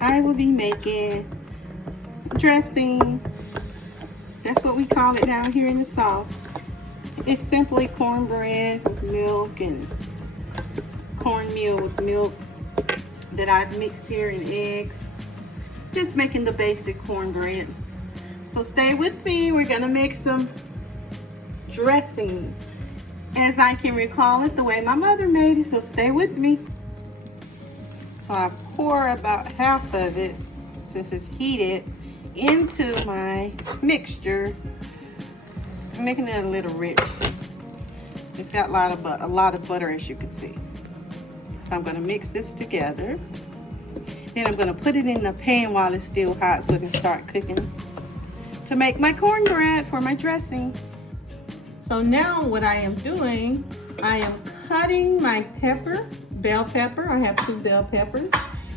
I will be making dressing. That's what we call it down here in the South. It's simply cornbread with milk and cornmeal with milk that I've mixed here in eggs. Just making the basic cornbread. So stay with me. We're gonna make some dressing as I can recall it the way my mother made it. So stay with me. So I pour about half of it, since it's heated, into my mixture. I'm making it a little rich. It's got a lot of butter, as you can see. So I'm gonna mix this together. Then I'm gonna put it in the pan while it's still hot so it can start cooking to make my cornbread for my dressing. So now what I am doing, I am cutting my pepper, bell pepper. I have 2 bell peppers,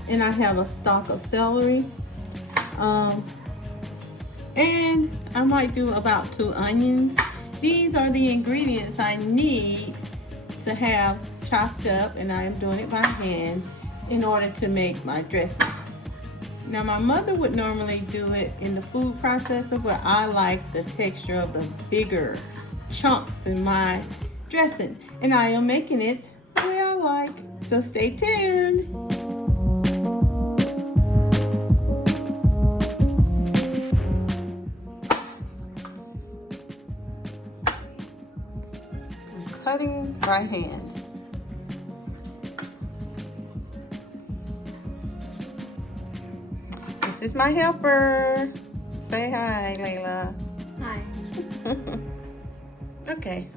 and I have a stalk of celery. And I might do about 2 onions. These are the ingredients I need to have chopped up, and I am doing it by hand in order to make my dressing. Now my mother would normally do it in the food processor, but I like the texture of the bigger chunks in my dressing, and I am making it the way I like. So stay tuned. I'm cutting by hand. This is my helper. Say hi, Layla. Hi. Okay,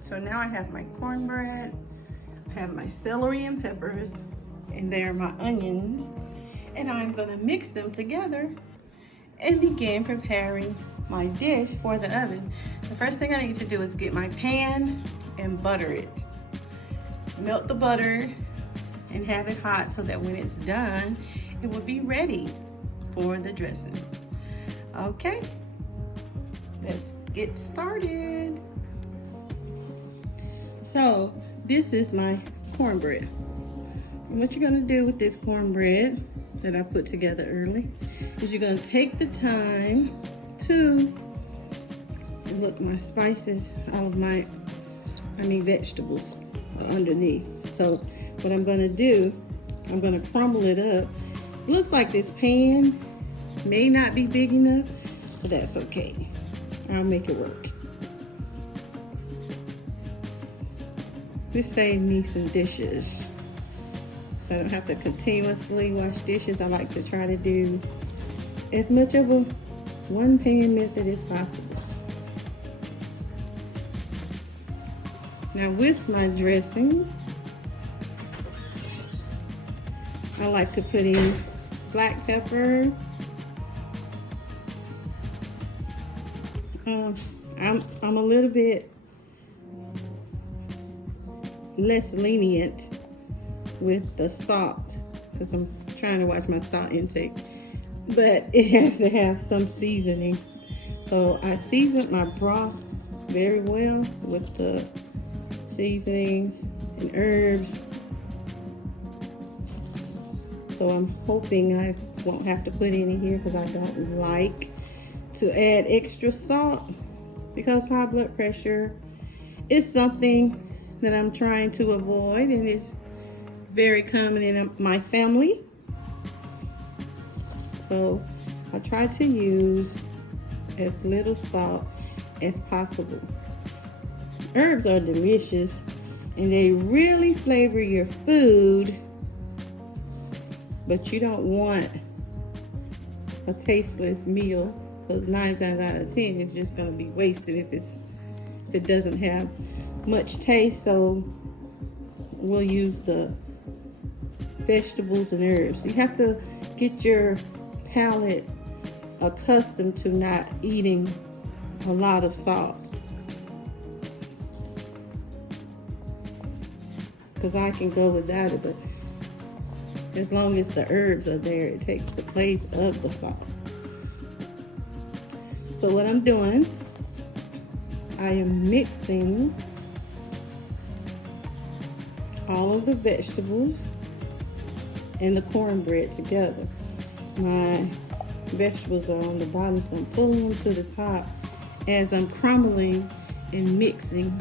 so now I have my cornbread, I have my celery and peppers, and there are my onions, and I'm gonna mix them together and begin preparing my dish for the oven. The first thing I need to do is get my pan and butter it. Melt the butter and have it hot so that when it's done, it will be ready for the dressing. Okay, let's get started. So this is my cornbread. And what you're gonna do with this cornbread that I put together early is you're gonna take the time to look, my spices, all of my, vegetables are underneath. So what I'm gonna do, I'm gonna crumble it up. It looks like this pan may not be big enough, but that's okay. I'll make it work. This saved me some dishes, so I don't have to continuously wash dishes. I like to try to do as much of a one pan method as possible. Now with my dressing, I like to put in black pepper. I'm a little bit less lenient with the salt because I'm trying to watch my salt intake, but it has to have some seasoning. So I seasoned my broth very well with the seasonings and herbs. So I'm hoping I won't have to put any here because I don't like to add extra salt, because high blood pressure is something that I'm trying to avoid, and it's very common in my family. So I try to use as little salt as possible. Herbs are delicious and they really flavor your food, but you don't want a tasteless meal, because 9 times out of 10 it's just going to be wasted if it doesn't have much taste. So we'll use the vegetables and herbs. You have to get your palate accustomed to not eating a lot of salt, because I can go without it, but as long as the herbs are there, it takes the place of the salt. So what I'm doing, I am mixing all of the vegetables and the cornbread together. My vegetables are on the bottom, so I'm pulling them to the top as I'm crumbling and mixing.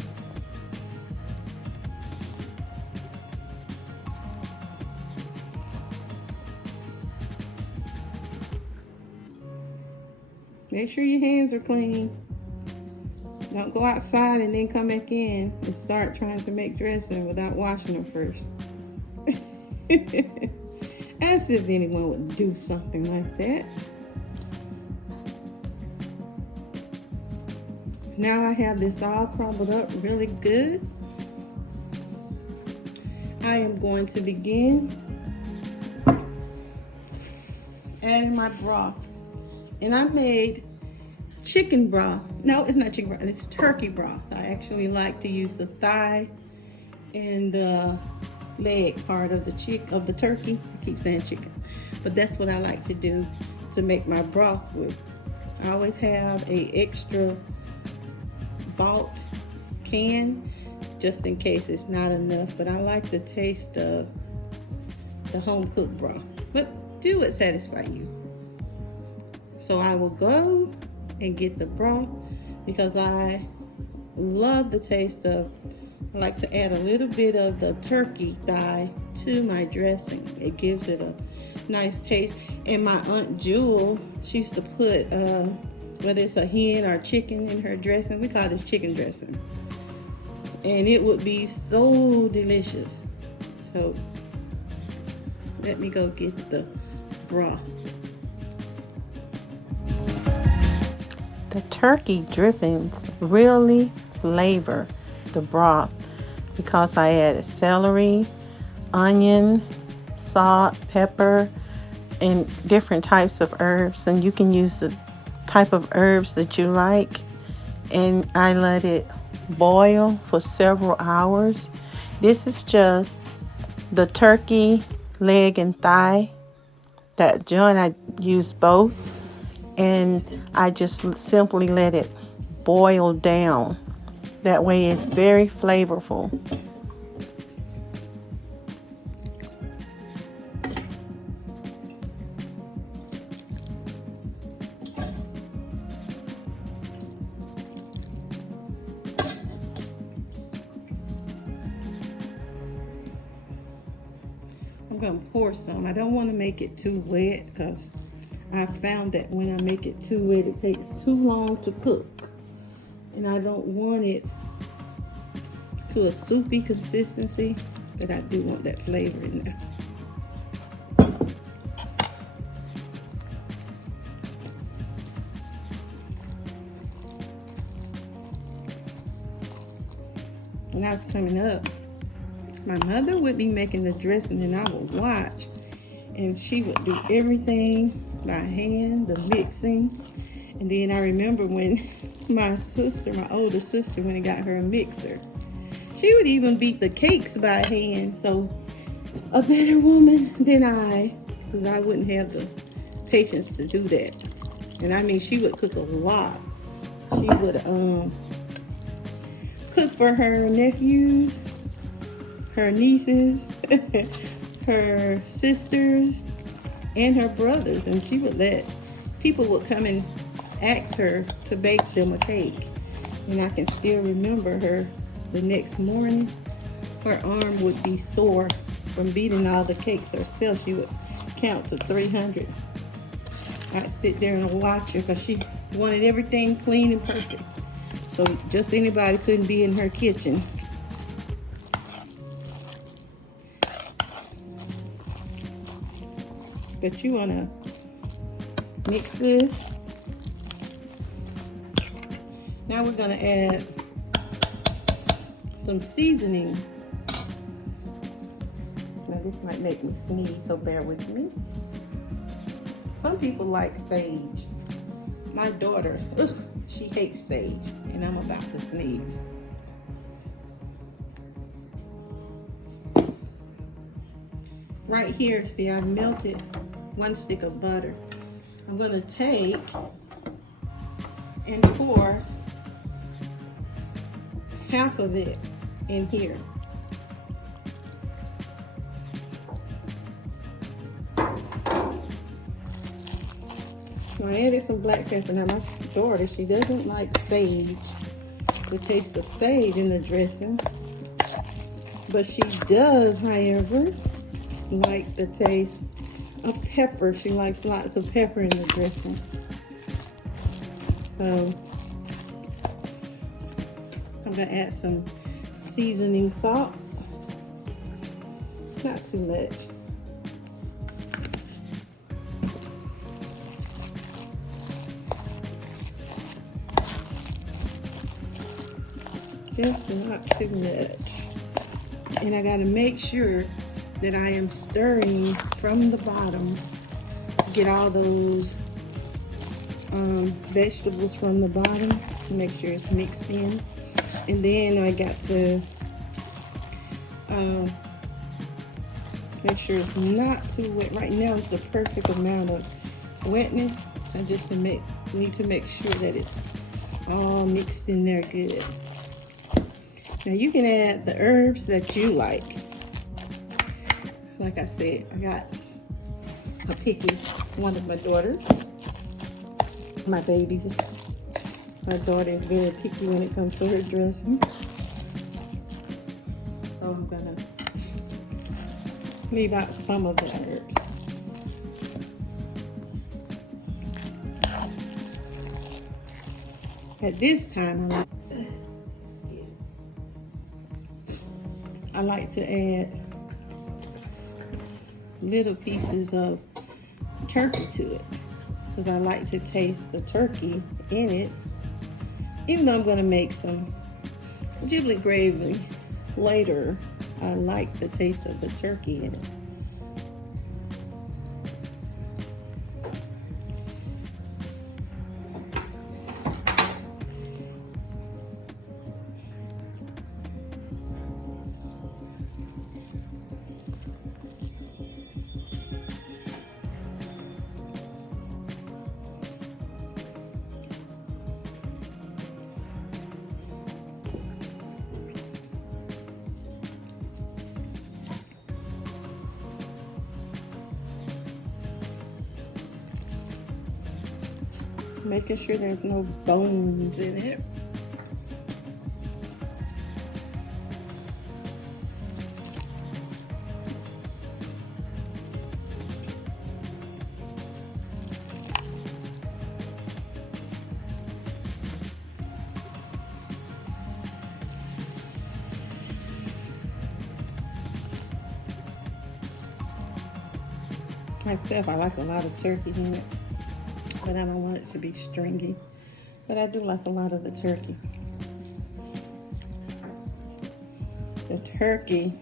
Make sure your hands are clean. Don't go outside and then come back in and start trying to make dressing without washing them first. As if anyone would do something like that. Now I have this all crumbled up really good. I am going to begin adding my broth. And I made chicken broth. No, it's not chicken broth, it's turkey broth. I actually like to use the thigh and the leg part of the turkey. I keep saying chicken, but that's what I like to do to make my broth with. I always have a extra bought can just in case it's not enough, but I like the taste of the home cooked broth. But do what satisfies you. So I will go and get the broth because I love the taste of, I like to add a little bit of the turkey thigh to my dressing. It gives it a nice taste. And my Aunt Jewel, she used to put, whether it's a hen or chicken in her dressing, we call this chicken dressing. And it would be so delicious. So let me go get the broth. The turkey drippings really flavor the broth because I added celery, onion, salt, pepper, and different types of herbs. And you can use the type of herbs that you like. And I let it boil for several hours. This is just the turkey leg and thigh. That joint, I used both. And I just simply let it boil down. That way it's very flavorful. I'm gonna pour some. I don't want to make it too wet because I found that when I make it too wet, it takes too long to cook. And I don't want it to a soupy consistency, but I do want that flavor in there. When I was coming up, my mother would be making the dressing and I would watch. And she would do everything by hand, the mixing. And then I remember when my older sister, when it got her a mixer, she would even beat the cakes by hand. So a better woman than I, because I wouldn't have the patience to do that. And I mean, she would cook a lot. She would cook for her nephews, her nieces, her sisters, and her brothers, and she would let people would come and ask her to bake them a cake. And I can still remember her the next morning. Her arm would be sore from beating all the cakes herself. She would count to 300. I'd sit there and watch her because she wanted everything clean and perfect. So just anybody couldn't be in her kitchen. But you want to mix this. Now we're going to add some seasoning. Now this might make me sneeze, so bear with me. Some people like sage. My daughter, she hates sage, and I'm about to sneeze. Right here, see, I melted 1 stick of butter. I'm gonna take and pour half of it in here. I added some black pepper. Now my daughter, she doesn't like sage, the taste of sage in the dressing. But she does, however, like the taste of pepper. She likes lots of pepper in the dressing. So I'm gonna add some seasoning salt. Not too much. Just not too much. And I gotta make sure that I am stirring from the bottom to get all those vegetables from the bottom to make sure it's mixed in. And then I got to make sure it's not too wet. Right now it's the perfect amount of wetness. I just need to make sure that it's all mixed in there good. Now you can add the herbs that you like. Like I said, I got a picky one of my daughters, my babies. My daughter is very picky when it comes to her dressing. So I'm gonna leave out some of the herbs. At this time, I like to add little pieces of turkey to it because I like to taste the turkey in it. Even though I'm going to make some giblet gravy later, I like the taste of the turkey in it. Making sure there's no bones in it. Myself, I like a lot of turkey in it, but I don't want it to be stringy. But I do like a lot of the turkey. The turkey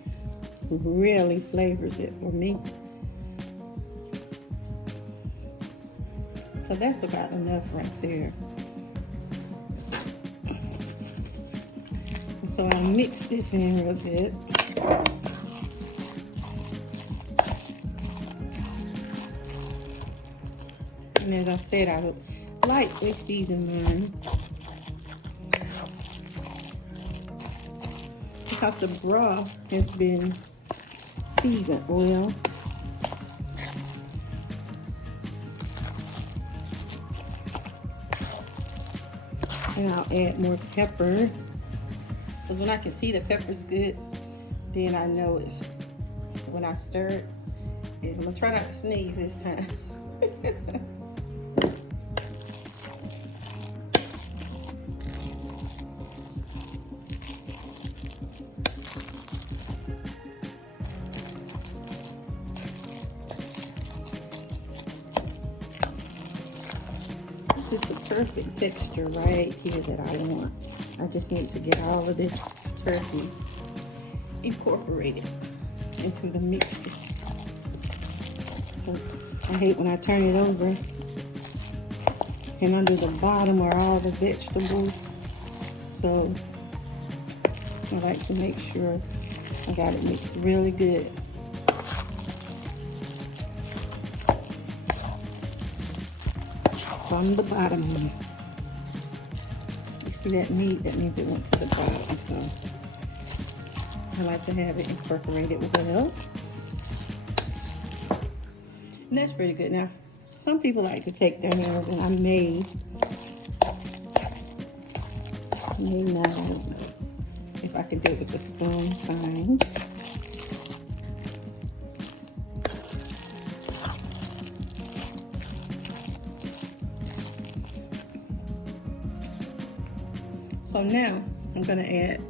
really flavors it for me. So that's about enough right there. And so I'll mix this in real good. And as I said, I would lightly season mine because the broth has been seasoned well. And I'll add more pepper because when I can see the pepper's good, then I know it's when I stir it. I'm gonna try not to sneeze this time. This is the perfect texture right here that I want. I just need to get all of this turkey incorporated into the mix. I hate when I turn it over and under the bottom are all the vegetables. So I like to make sure I got it mixed really good. From the bottom. You see that meat? That means it went to the bottom. So I like to have it incorporated well. And that's pretty good now. Some people like to take their hands, and I may not. I don't know if I can do it with a spoon. Fine. So now I'm gonna add,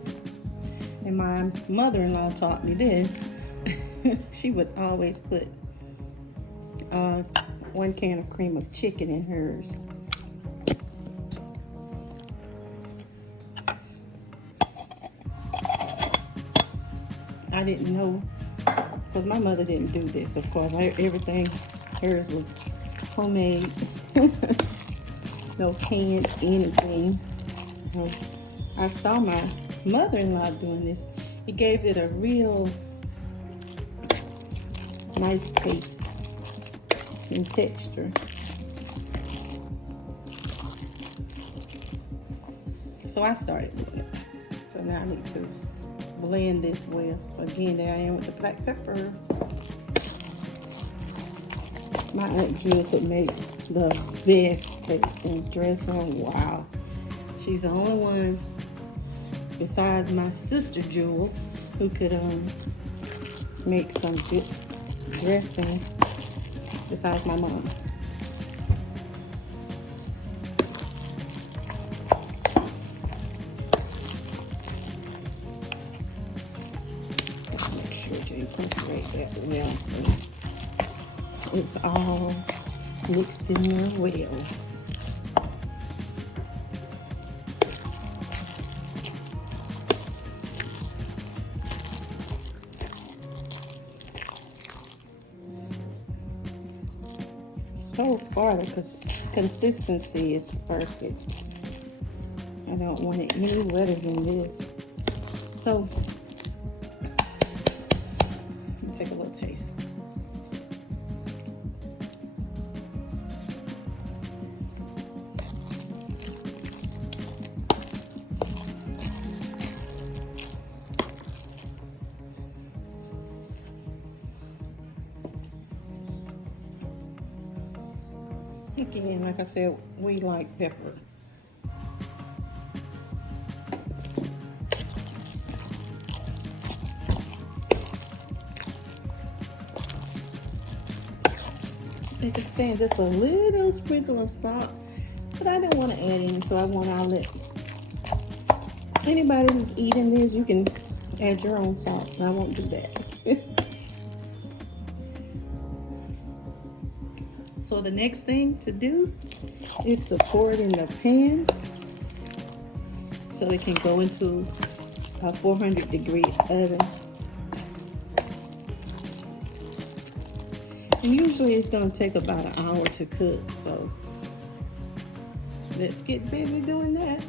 and my mother-in-law taught me this. She would always put 1 can of cream of chicken in hers. I didn't know, because my mother didn't do this, of course. Everything, hers was homemade. No canned anything. I saw my mother-in-law doing this. It gave it a real nice taste and texture. So I started doing it. So now I need to blend this well. Again, there I am with the black pepper. My Aunt Judith could make the best tasting dressing. Wow. She's the only one besides my sister Jewel who could make some good dressing besides my mom. Just make sure to incorporate that well so it's all mixed in there well. So far, the consistency is perfect. I don't want it any wetter than this. So, let me take a little taste. Again, like I said, we like pepper. You can stand just a little sprinkle of salt, but I don't want to add any, so I want to let anybody who's eating this, you can add your own salt, and I won't do that. So the next thing to do is to pour it in the pan so it can go into a 400-degree oven. And usually it's going to take about an hour to cook, so let's get busy doing that.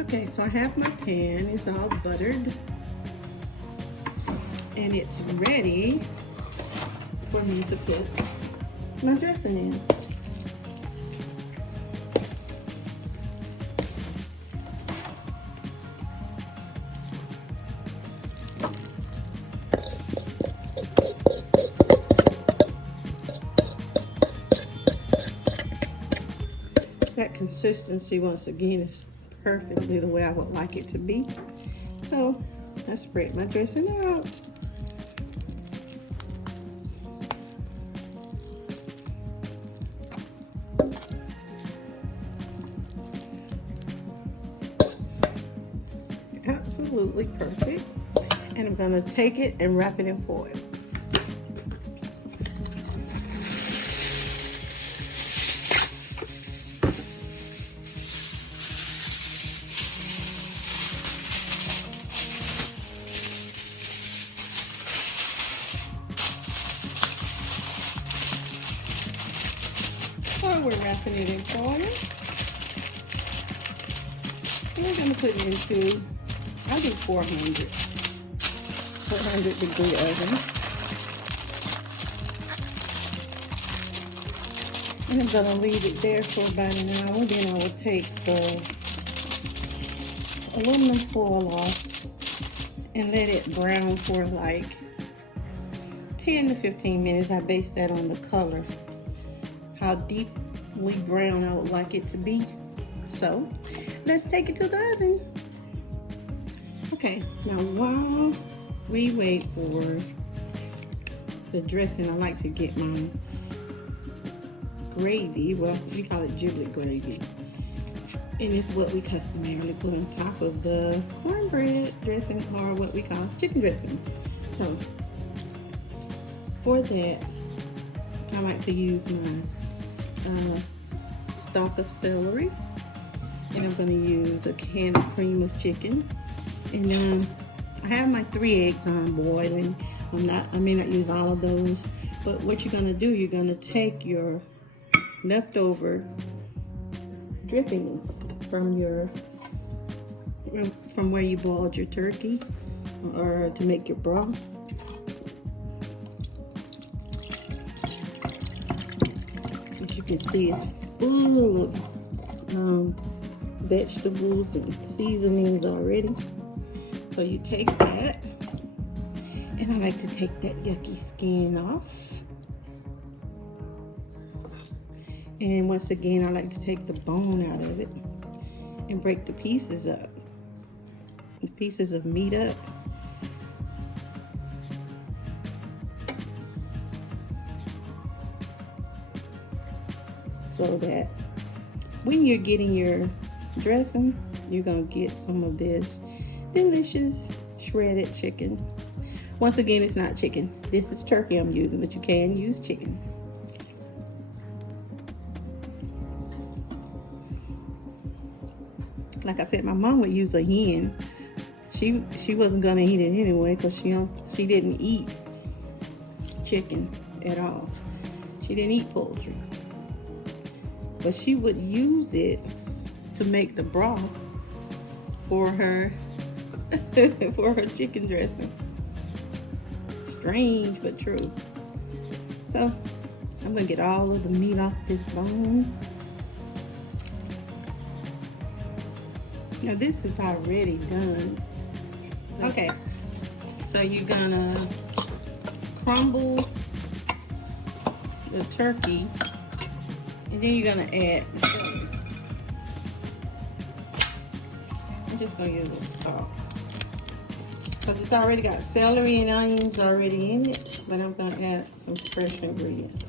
Okay, so I have my pan, it's all buttered. And it's ready for me to put my dressing in. That consistency, once again, is perfectly the way I would like it to be. So I spread my dressing out. Absolutely perfect. And I'm going to take it and wrap it in foil. So we're wrapping it in foil. And we're going to put it into, I'll do 400-degree oven. And I'm going to leave it there for about an hour. Then I will take the aluminum foil off and let it brown for like 10 to 15 minutes. I base that on the color, how deeply brown I would like it to be. So let's take it to the oven. Okay, now while we wait for the dressing, I like to get my gravy. Well, we call it giblet gravy. And it's what we customarily put on top of the cornbread dressing, or what we call chicken dressing. So for that, I like to use my stalk of celery, and I'm going to use a can of cream of chicken, and I have my 3 eggs on boiling. I may not use all of those, but what you're going to do, you're going to take your leftover drippings from where you boiled your turkey, or to make your broth. As you can see, it's full of vegetables and seasonings already. So you take that, and I like to take that yucky skin off. And once again, I like to take the bone out of it and break the pieces up, the pieces of meat up. So that when you're getting your dressing, you're gonna get some of this delicious shredded chicken. Once again, it's not chicken. This is turkey I'm using, but you can use chicken. Like I said, my mom would use a hen. She wasn't gonna eat it anyway, because she didn't eat chicken at all. She didn't eat poultry, but she would use it to make the broth for her for her chicken dressing. Strange but true. So I'm gonna get all of the meat off this bone. Now this is already done. Okay, so you're gonna crumble the turkey, and then you're gonna add the celery. I'm just gonna use a salt, because it's already got celery and onions already in it, but I'm gonna add some fresh ingredients.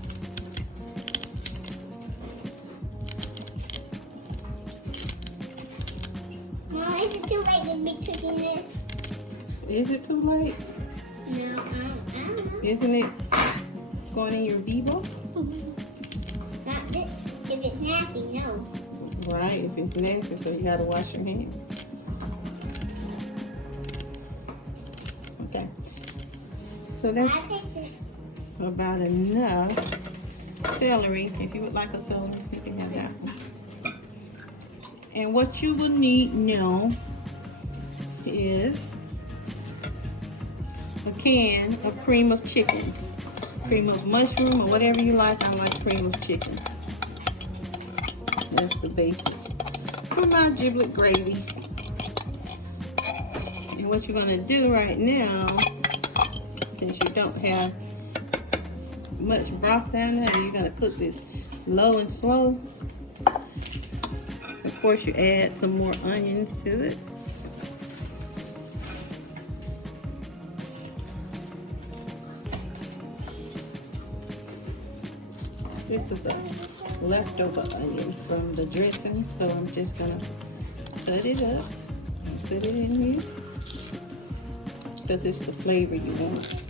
Too late to be cooking this. Is it too late? No, I don't know. Isn't it going in your Vivo? Not this. If it's nasty, no. Right, if it's nasty, so you gotta wash your hands. Okay. So that's about enough celery. If you would like a celery, you can have that one. And what you will need now is a can of cream of chicken. Cream of mushroom, or whatever you like. I like cream of chicken. That's the basis for my giblet gravy. And what you're gonna do right now, since you don't have much broth down there, you're gonna cook this low and slow. Of course, you add some more onions to it. This is a leftover onion from the dressing, so I'm just gonna cut it up and put it in here, because it's the flavor you want.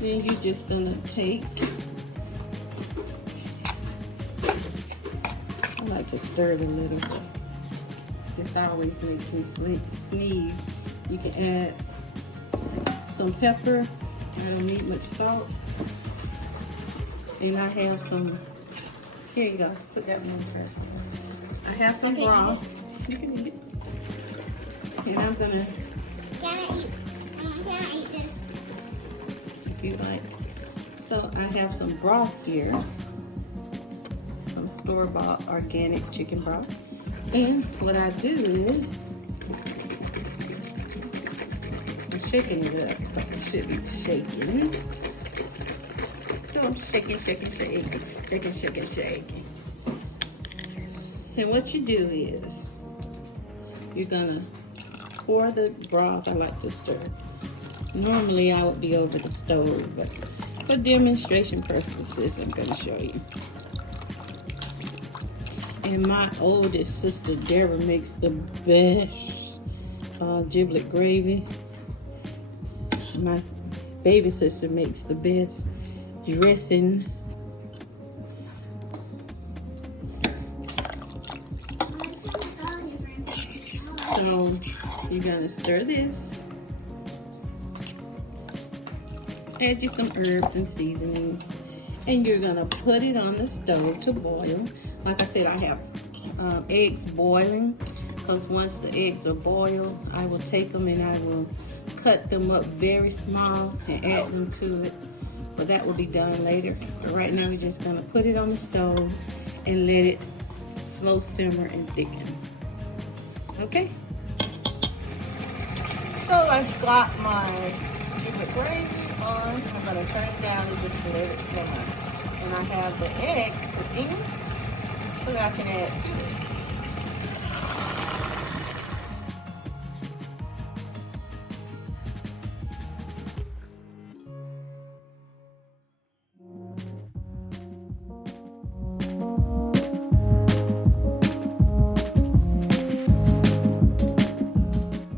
Then you're just gonna take, I like to stir it a little bit. This always makes me sneeze. You can add some pepper. I don't need much salt. And I have some, here you go, put that one first. I have some broth. You can eat it. And I'm gonna, Can I eat this? if you like. So I have some broth here. Some store-bought organic chicken broth. And what I do is I'm shaking it up. I should be shaking. So I'm shaking. And what you do is you're gonna pour the broth. I like to stir. Normally I would be over the stove, but for demonstration purposes, I'm gonna show you. And my oldest sister, Dera, makes the best giblet gravy. My baby sister makes the best dressing. So you're gonna stir this. Add you some herbs and seasonings. And you're gonna put it on the stove to boil. Like I said, I have eggs boiling, because once the eggs are boiled, I will take them and I will cut them up very small and add them to it. But that will be done later. But right now we're just gonna put it on the stove and let it slow simmer and thicken. Okay? So I've got my giblet gravy on. I'm gonna turn it down and just let it simmer. And I have the eggs cooking so that I can add to it.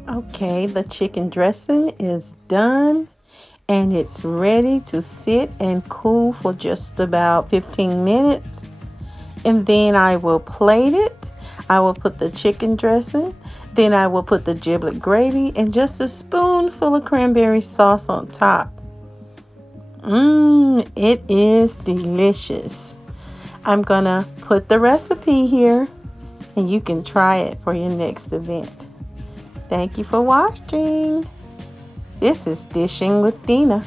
Okay, the chicken dressing is done and it's ready to sit and cool for just about 15 minutes. And then I will plate it. I will put the chicken dressing, then I will put the giblet gravy and just a spoonful of cranberry sauce on top. It is delicious. I'm gonna put the recipe here and you can try it for your next event. Thank you for watching. This is Dishing with Dena.